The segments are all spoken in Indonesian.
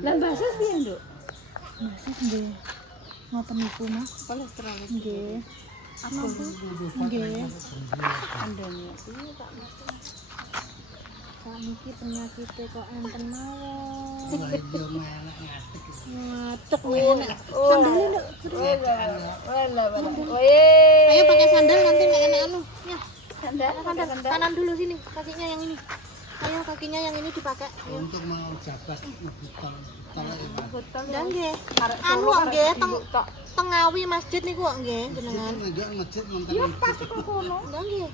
Lah basis piye, Nduk? Basis nggih. Ngoten niku, Mas. Kolesterol Nggih. apa? Nggih. Andane piye Pak Mas? Sakniki penyakite kok enten mawon. Wah, iya melek ngatek. Ngatek enak. Sandale Nduk. Ayo pakai sandal nanti enggak enak anu. Ya. Sandal. Kanan dulu sini, kakinya yang ini. Ayo kakinya yang ini dipakai. Ayo. Untuk mau jabat butol Dan nggih. Anu nggih teng Ngawi masjid niku kok nggih jenengan. Nggak masjid nonton Iya pas kok kono. Dan nggih.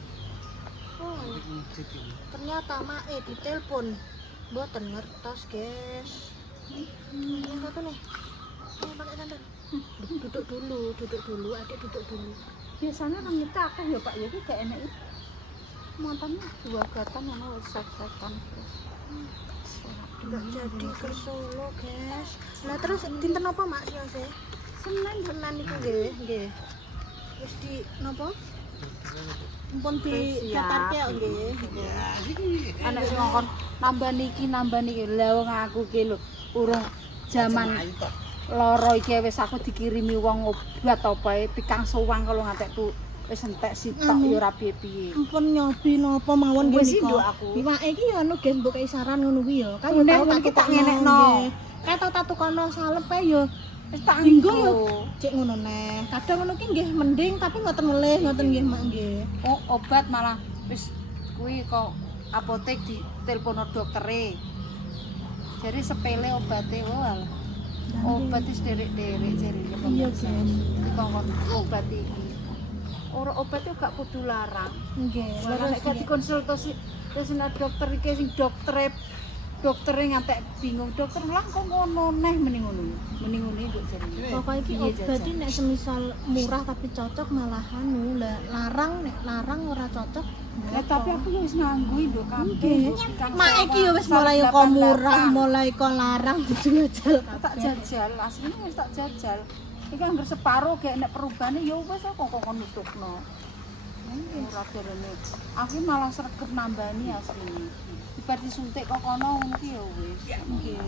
Oh, masjid ini. ternyata mae ditelepon. Mboten ngertos, guys. Yang satu nih. Ayo pakai sandal. Duduk dulu, adik duduk dulu. Biasanya nang kita akeh ya Pak, ya iki gak enak iki. Mantannya dua gatan ono sak-sakan. Enggak jadi ke Solo, guys. Nah, terus dinten napa, Mak, Selasa? Senin niku nggih. Terus di napa? Mumpun di catatke kok nggih. Anak sing ngongkon nambah niki. Lah wong aku ki lho urung jaman loro iki wis aku dikirimi wong obat apa ae pikang sowang kalau ngantek tu wis entek sitok ya ora piye-piye. Ampun nyobi napa mawon Wis nggih nduk niku. aku. Iwake iki ya anu nggih mbok isaran ngono kuwi ya. Kan Nek tau iki tak ngenekno. ngenekno. Kayak tau tukono salep ae ya. Wis tak Dinggo nggo ya cek ngono neh. Kadang ngono ki nggih mending tapi mboten melih ngoten nggih Mak nggih. Oh, obat malah wis kuwi kok apotek di telepono doktere. Jadi sepele obate wae. Obat wis derek-derek jare Iya, guys. Dikongkon obat iki. Ora obat yo gak kudu larang. Nggih. Lah nek gak dikonsultasi terus dokter iki sing doktere ngantek bingung. Dokter ulang kok ngono neh mending ngono. Mending ngono nduk jare. Pokoknya iki obat iki nek semisal murah tapi cocok malah anu nek larang ora cocok. Lah tapi aku yo wis nganggo nduk Nggih. kabeh. Mak iki ya wis mulai kok murah, mulai kok larang dijajal. Tak jajal, asline wis tak jajal. Iki anggere separo gek nek perubahane ya wis kok nutukno. Ora derene. Aku malah sregep nambani asline. Ibar disuntik kok kono ngono ki ya wis. Nggih.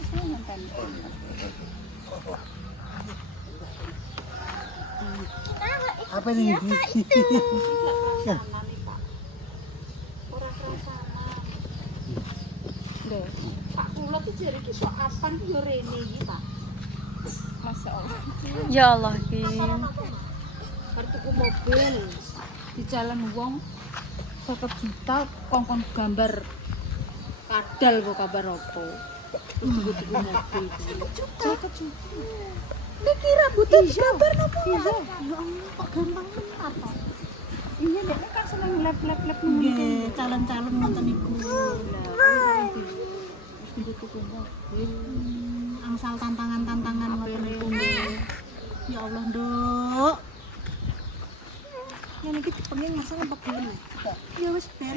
Wis nonton. Apa ini? Lho, Pak kula ki jare ki sok apan ki yo rene iki, Pak. Masyaallah. Ya Allah ki. Bar tuku mobil di jalan wong 1 juta kongkon gambar kadal kok kabar apa. Tuku mobil. 1 juta. Niki rambutnya digambar napa? Iya, ya Allah, kok gampang benar to. Iya, nek kan seneng lep-lep Nggih, calon-calon ngoten niku. Wis tuku mobil. Angsal tantangan-tantangan ngoten niku. Ya Allah, Nduk. Yang iki dipengen ngasal apa gelem? Ya wis ben.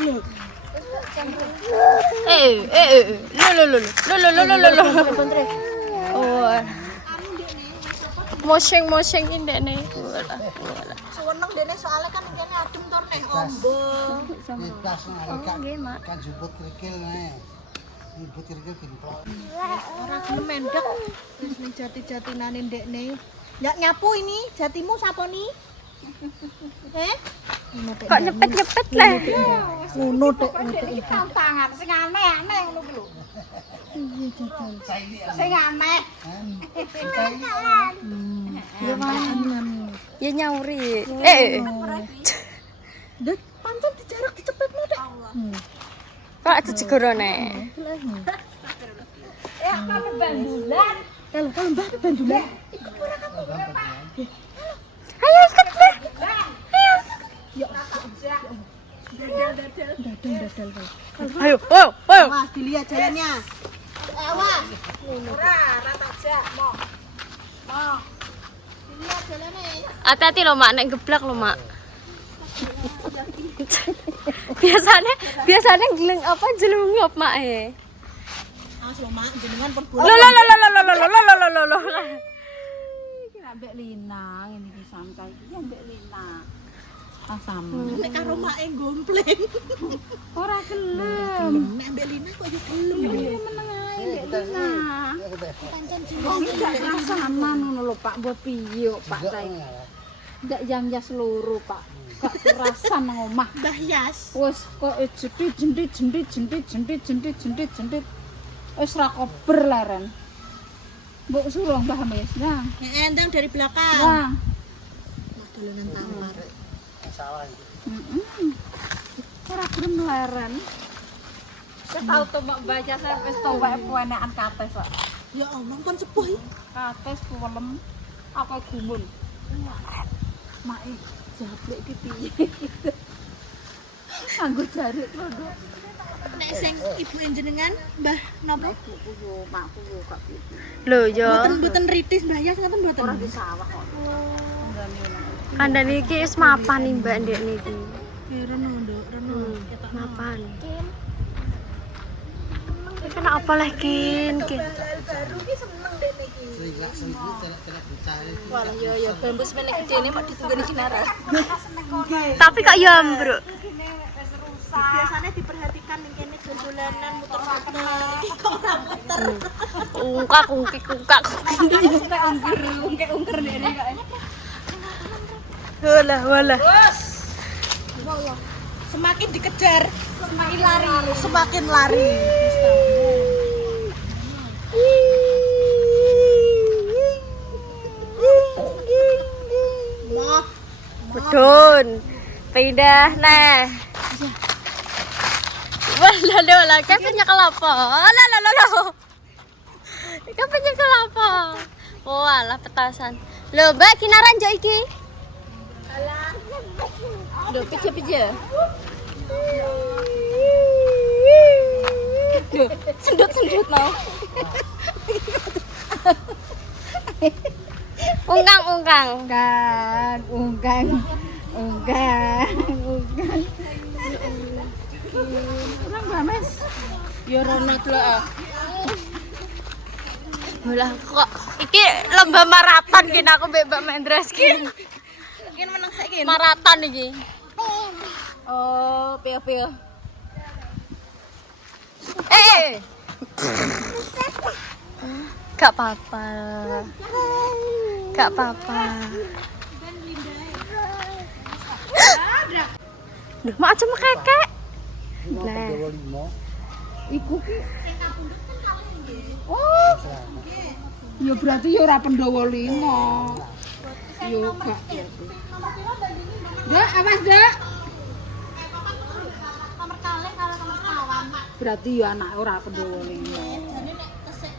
Lho, Lo. Oh. Moseng indekne. seneng dene soalnya kan kene adem tor nek ombo. Bebas Oh, nggih, Mak. kan juput kerikil nih. Juput kerikil dimplok. Ora gelem mendek. Wis ning jati-jatinane ndekne. Ya nyapu ini, jatimu sapa ni? Kok nyepet-nyepet lah. Ngono tok. Iki tantangan sing aneh-aneh ngono ki lho. Iya jajal. Sing aneh. Ya kan. Ya nyauri. Dek pancen dijarak dicepetno dek. Kok ada jegorone. Ya kami bandulan. Kalau Mbah bandulan. Ayo ikut lah. Dadal. Ayo. Awas dilihat jalannya. Awas. Ora tajak, Mo. Dilihat jalannya. Hati-hati loh Mak, nek geblak loh Mak. biasanya geleng apa jelungop Mak Awas lho Mak, jenengan perbulan. Lo. Iki ambek Lina, ngene iki santai iki ambek Lina. Asam. Nek karo make gompleng. Ora gelem. Nek mbek Lina kok yo gelem. Iya meneng ae Mbak Lina. Ya kita. Pancen Wong gak rasanan ngono lho Pak, mbok piye kok Pak saiki. Ndak yang loro Pak. Gak kerasan nang omah. Mbah Yas. Wes kok jendit. Wis ra kober leren. Mbok suruh Mbah Mes, Nang. Endang dari belakang. Nang. Mas dolanan tampar. Salah itu. Ora gelem leren. Wis tau to Mbak baca saya wis tau wae penekan kates kok. Ya omong kon sepuh. Kates pelem apa gumun. Mae jablek iki piye? Anggo jarik lho, Dok. Nek sing ibu jenengan Mbah napa? Makku yo gak piye. Lho yo. Mboten ritis Mbah Yas ngoten mboten. Ora di sawah kok. Nggane ngono. Kandhane iki wis mapan nih Mbak Ndek niki. Reno Nduk, Reno. Ketok Mapan. Iki kena apa lagi? baru ki seneng dek niki. Sering telek bocah. Walah yo bambu semene gedene kok ditunggoni kinara. Tapi kok yo ambruk. Biasanya diperhatikan ning kene dolanan muter-muter. Iki kok ora muter. Ungkak. Ungker dene kok. Walah. Semakin dikejar, semakin lari. Bedun. Pindah nah. Walah, kapannya kelapa. Lah. Kapannya kelapa. Walah petasan. Lho, Mbak kinaran jo iki. Duh, pije. Duh, sendut mau. Ungkang. Ungkang. Nang Mbak Mes. Yo rono delok. Walah kok iki lomba maraton gini aku mbek Mbak Mendres ki. Iki meneng saiki. Maraton iki. Oh, pio. Gak apa-apa. Duh, mak aja mekek. Nah. 25. Iku ki Oh. Ya berarti ya ora Pendawa 5. Yo gak. Dek, awas, Dek. Nomor kalih karo nomor sekawan. Berarti ya anak ora Pendawa 5. Jane nek kesek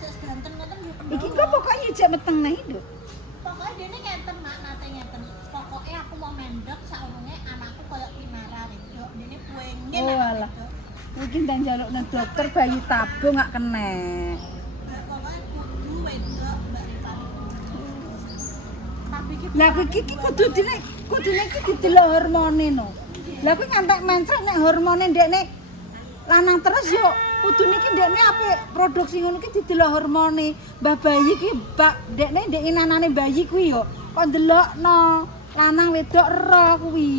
sedanten ngoten yo Iki kok pokoknya jek meteng nih, Dok. Pokoknya dene ngenten mak nate ngenten. Pokoknya aku mau mendok saurunge anakku koyo Kinara wedok. Dene pengen Oh alah. Mungkin dan jalukna dokter bayi tabung gak kena. pokoknya kudu wedok Mbak Rifani. Tapi iki Lah iki kudune iki didelok hormone no. Lah kuwi ngantek mensel nek hormone ndekne lanang terus yo kudune iki ndekne apik produksi ngono iki didelok hormone. Mbah bayi iki ndekne ndek inanane bayi kuwi yo kok ndelokno lanang wedok ero kuwi.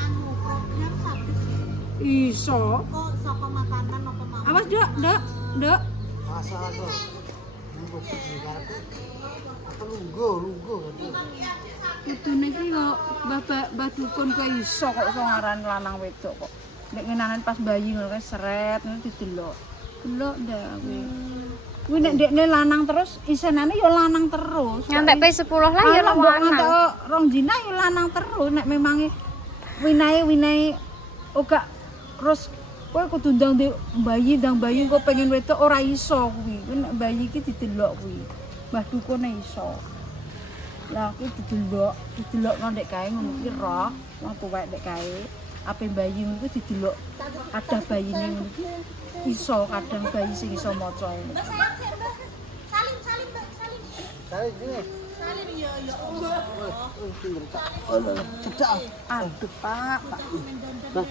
anu program sabit Iso. kok saka makanan apa mau. Awas, Dok. Masalah tuh. Nunggu karepku. Apa lungguh. Kudune iki yo Mbah Dukun kok iso kok iso ngaran lanang wedok kok. Nek ngenanan pas bayi ngono kae seret didelok. Delok ndak kuwi. Kuwi nek ndekne lanang terus isenane yo lanang terus. Nyampe P10 lah ya Anak rong mbok lanang. ngantek rong dina yo lanang terus nek memange winae ora terus kowe kudu ndang bayi kok pengen wedok ora iso kuwi. Kuwi nek bayi iki didelok kuwi. Mbah Dukune iso. Lah aku didelok ndek kae ngono ki roh, wong tuwek ndek kae. Ape bayi ngono kuwi didelok ada bayine ngono ki iso kadang bayi sing iso maca. Mbak sayang sik Mbak. Salim Mbak, salim. Tarik sini. Salim yo Mbak. Cedak. Aduh, Pak. Nah,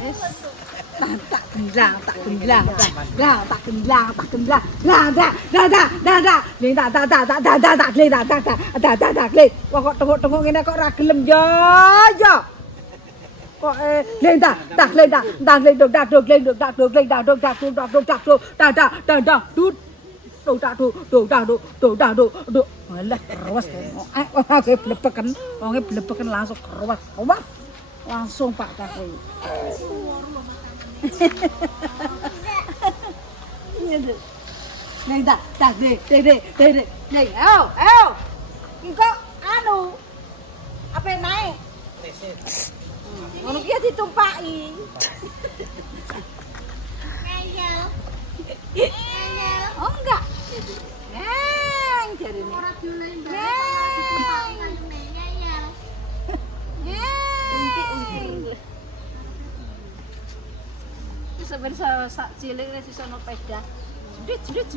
Wis tak gendlang, tak gendlang, tak gendlang, tak gendlang. Lah, dah. Gleng tak, gleng tak. Wah kok tengok-tengok ngene kok ora gelem ya. Kok gleng tak, gleng tak, gleng tak, dut. Duk. Alah, keruas. Oke, blebeken langsung keruas. Langsung Pak Kakwe. Nih, dah, dek. Nih, ayo. Engko anu apa naik? Ngono ki ditumpaki. Oh enggak. Neng jarine. Ora diolehi sebenarnya sak cilik wis iso sepeda. Jedit.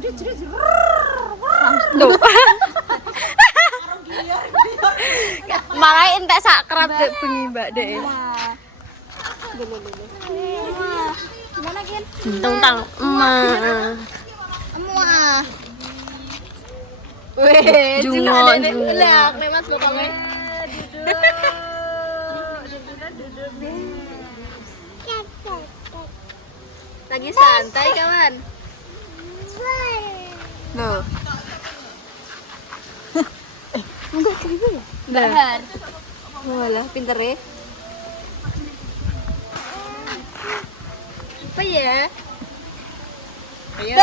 Loh. Malah entek sak kerap dek bengi Mbak Dek. Gimana Gin? Tentang emak. Weh, Jungo. lah lewat pokoknya. Lagi santai kawan. Loh. Enggak keribu ya? Bahar. Walah, pinter ya. Apa ya? Ayo.